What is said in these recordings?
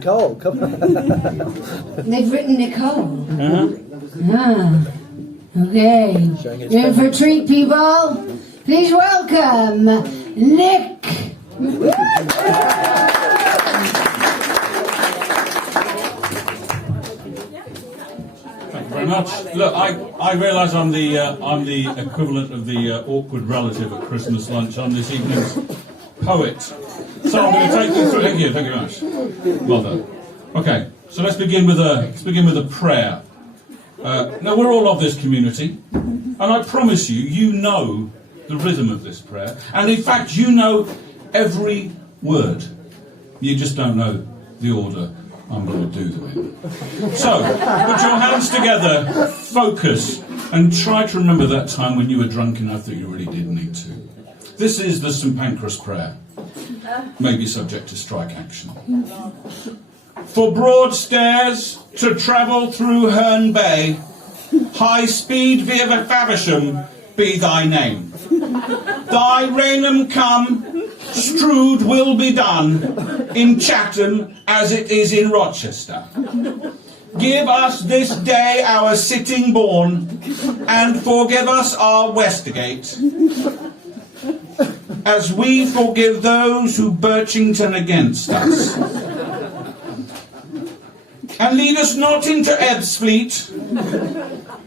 Nicole, come on. They've written Nicole. Okay. You in for a treat, people? Please welcome Nick. Thank you very much. Look, I realise I'm the equivalent of the awkward relative at Christmas lunch. I'm this evening's poet. So I'm going to take you through. Thank you very much. Well done. Okay, so let's begin with a prayer. Now we're all of this community, and I promise you, you know the rhythm of this prayer, and in fact, you know every word. You just don't know the order I'm going to do them in. So, put your hands together, focus, and try to remember that time when you were drunk enough that you really did need to. This is the St. Pancras prayer, maybe subject to strike action. For broad stairs to travel through Herne Bay, high speed via Faversham be thy name. Thy regnum come, strewed will be done in Chatham as it is in Rochester. Give us this day our sitting born, and forgive us our Westergate, as we forgive those who Birchington against us. And lead us not into Ebbsfleet,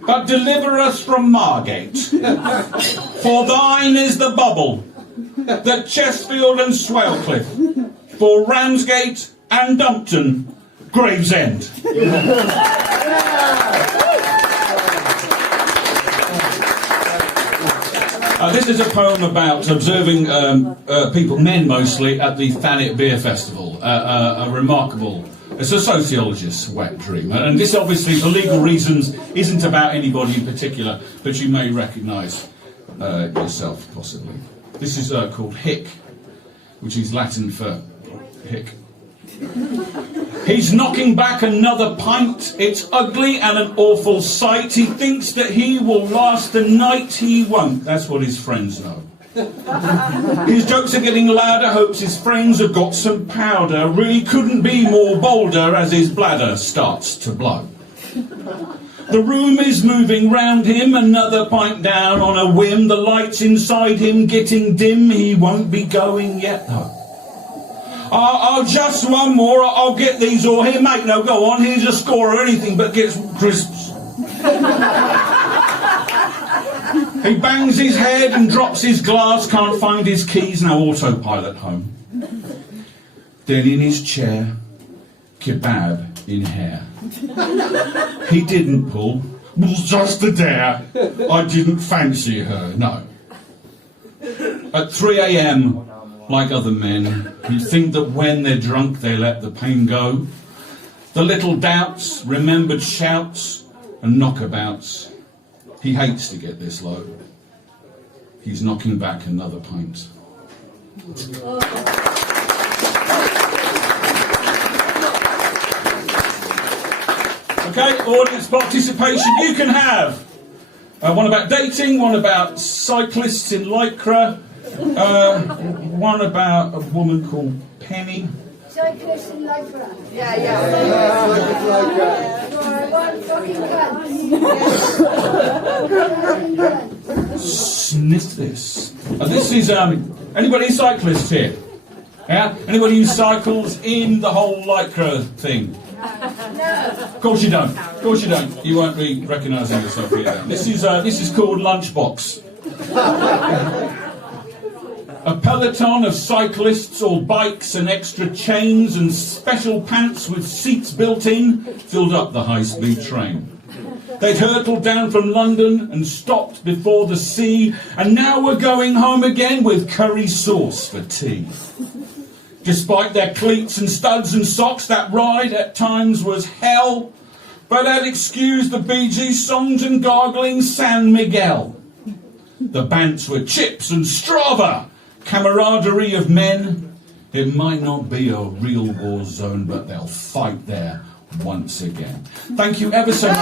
but deliver us from Margate. For thine is the bubble, that Chesfield and Swellcliffe, for Ramsgate and Dumpton, Gravesend. This is a poem about observing people, men mostly, at the Thanet Beer Festival. A remarkable, it's a sociologist's wet dream. And this obviously, for legal reasons, isn't about anybody in particular, but you may recognise yourself, possibly. This is called Hick, which is Latin for hick. He's knocking back another pint. It's ugly and an awful sight. He thinks that he will last the night. He won't. That's what his friends know. His jokes are getting louder. Hopes his friends have got some powder. Really couldn't be more bolder as his bladder starts to blow. The room is moving round him, another pint down on a whim. The lights inside him getting dim. He won't be going yet though. I'll just one more, I'll get these, or here mate, no go on, here's a score or anything but gets crisps. He bangs his head and drops his glass, can't find his keys, now autopilot home. Then in his chair, kebab in hair. He didn't pull, was just a dare. I didn't fancy her, no. At 3 a.m, like other men, who think that when they're drunk they let the pain go. The little doubts, remembered shouts and knockabouts. He hates to get this low. He's knocking back another pint. Okay, audience participation. You can have one about dating, one about cyclists in Lycra, one about a woman called Penny. Cyclist in Lycra. Yeah. Sniff this. This is anybody cyclist here? Yeah? Anybody who cycles in the whole Lycra thing? No. Of course you don't. Of course you don't. You won't be recognising yourself here. This is called Lunchbox. A peloton of cyclists, all bikes and extra chains and special pants with seats built in, filled up the high-speed train. They'd hurtled down from London and stopped before the sea, and now we're going home again with curry sauce for tea. Despite their cleats and studs and socks, that ride at times was hell, but that excused the Bee Gees songs and gargling San Miguel. The bants were chips and Strava, camaraderie of men. It might not be a real war zone, but they'll fight there once again. Thank you ever so much.